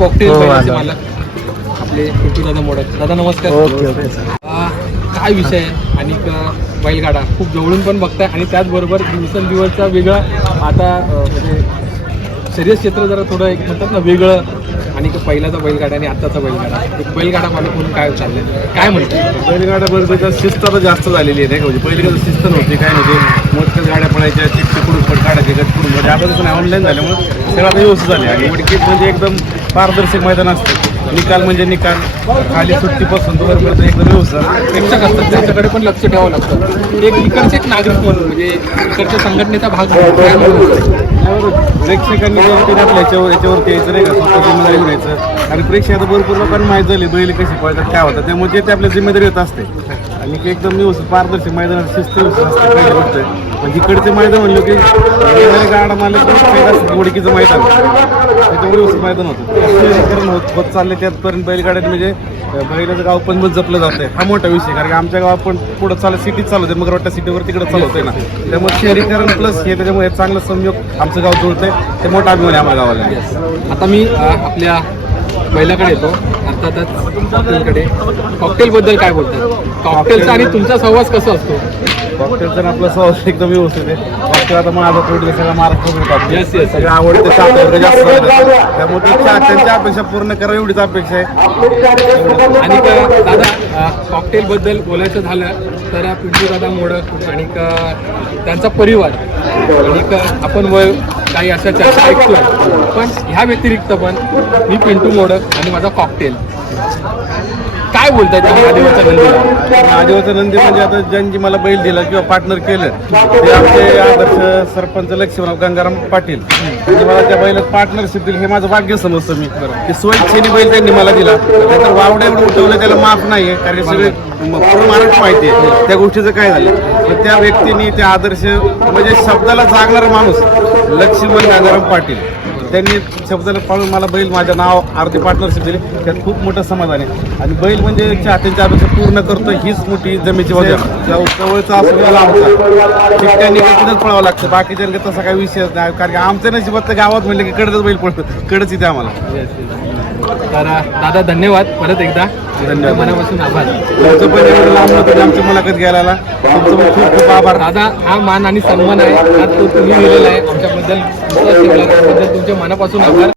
Cocktail हो. मालक. आपले पिंटू दादा मोडक. दादा नमस्कार. Okay okay sir. काय विषय? आहे आणि बैलगाडा. खूप जवळून पण बघताय आणि त्याचबरोबर दिवसेंदिवसचा वेगळा आता म्हणजे शर्यत क्षेत्र जरा थोडं एक म्हणतात ना वेगळं आणि पहिल्याचा बैलगाडा आणि आत्ताचा बैलगाडा. एक बैलगाडा मालक म्हणून काय चाललंय? काय म्हणते? बैलगाड्या बरोबर शिस्त आता जास्त झालेली आहे नाही का? म्हणजे पहिली कसं शिस्त नव्हती काय नव्हती? मोठ्याच गाड्या पडायच्या चिकचे कुडून पड काढायचे गट कुडून पड आता तसं नाही ऑनलाईन झाल्यामुळे सगळं आता व्यवस्थित झाले आणि म्हणजे एकदम पारदर्शक मैदान असतं. निकाल म्हणजे निकाल. खाली सुट्टीपासून तो वरपर्यंत एकदम व्यवस्थित झालं. प्रेक्षक असतात. त्यांच्याकडे पण लक्ष ठेवावं लागतं. एक इकडचे एक नागरिक म्हणून म्हणजे इकडच्या संघटनेचा भाग काय म्हणून त्यावर प्रेक्षकांनी आपल्या याच्यावर याच्यावरती यायचं नाही का? स्वतः जिम्मेदारी घ्यायचं. आणि प्रेक्षक आता भरपूर लोकांना माहीत झाली बैल कशी पळतात काय होतात. त्यामुळे ते- ते आपल्या जिम्मेदारी येत असते. आणि एकदम व्यवस्थित पारदर्शक मैदानात शिस्त व्यवस्थित असते म्हणजे इकडचे मैदान म्हणलं की गाडा मारले की मैदान. त्याच्यामुळे व्यवस्थित मैदान होतं. होत होत चालले त्यातपर्यंत बैलगाड्यात म्हणजे बैलाचं गाव पण मग जपलं जातंय. हा मोठा विषय कारण की आमच्या गावात पण पुढं चालत सिटीत चालवते मग वाटतं सिटीवर तिकडे चालवतंय ना. त्यामुळे शहरीकरण प्लस हे त्याच्यामुळे चांगलं संयोग आमचं गाव जुळतंय. ते मोठा अभिमान आहे आम्हाला गावाला. आता मी आपल्या बैलाकडे येतो. अर्थातच कॉकटेलकडे कॉकटेलबद्दल काय बोलतात? कॉकटेलचा आणि तुमचा सहवास कसा असतो? कॉकटेलचा आपला स्वभाव एकदम व्यवस्थित आहे. कॉकटेल आता माझा थोडी सगळा महाराष्ट्र. सगळे आवडते जास्त. त्यामुळे त्यांच्या अपेक्षा पूर्ण करा एवढीच अपेक्षा आहे. आणि क- दादा कॉकटेलबद्दल बोलायचं झालं तर पिंटू दादा मोडक आणि त्यांचा परिवार. आणि क- आपण वय काही अशा चर्चा ऐकतोय पण ह्या व्यतिरिक्त पण मी पिंटू मोडक आणि माझा कॉकटेल काय बोलताय त्या नंदीला? महादेवाचा नंदी म्हणजे आता ज्यांनी मला बैल दिला किंवा पार्टनर केलं ते आमचे आदर्श सरपंच लक्ष्मणराव गंगाराम पाटील. त्यांनी मला त्या बैलात पार्टनरशिप दिली हे माझं भाग्य समजतं मी. की स्वइच्छेने बैल त्यांनी मला दिला. नंतर वावड्या एवढं उठवलं त्याला माफ नाहीये कारण सगळे पूर्ण महाराष्ट्र माहिती आहे. त्या गोष्टीचं काय झालं? तर त्या व्यक्तीने त्या आदर्श म्हणजे शब्दाला जागणारा माणूस लक्ष्मण गंगाराम पाटील. त्यांनी शब्दाला पाळून मला बैल माझं नाव आरती पार्टनरशिप दिली. त्यात खूप मोठं समाधान आहे. आणि बैल म्हणजे चाहत्यांच्या अपेक्षा पूर्ण करतो हीच मोठी जमेची जवळचा असू लांबचा ठिकठिकाणी तिथंच पळावं लागतं. बाकीच्या तसा काही विषयच नाही. कारण की आमच्या नशिबात गावात म्हणलं की कडच बैल पळतो. कडच इथे आम्हाला. तर दादा धन्यवाद. परत एकदा. धन्यवाद. मनापासून आभार. तुमचं पण लांब आमची मुलाखत घ्यायला आला. तुमचं खूप खूप आभार. दादा हा मान आणि सन्मान आहे. तो तुम्ही दिलेला आहे. आमच्याबद्दल तुमच्या मनापासून आभार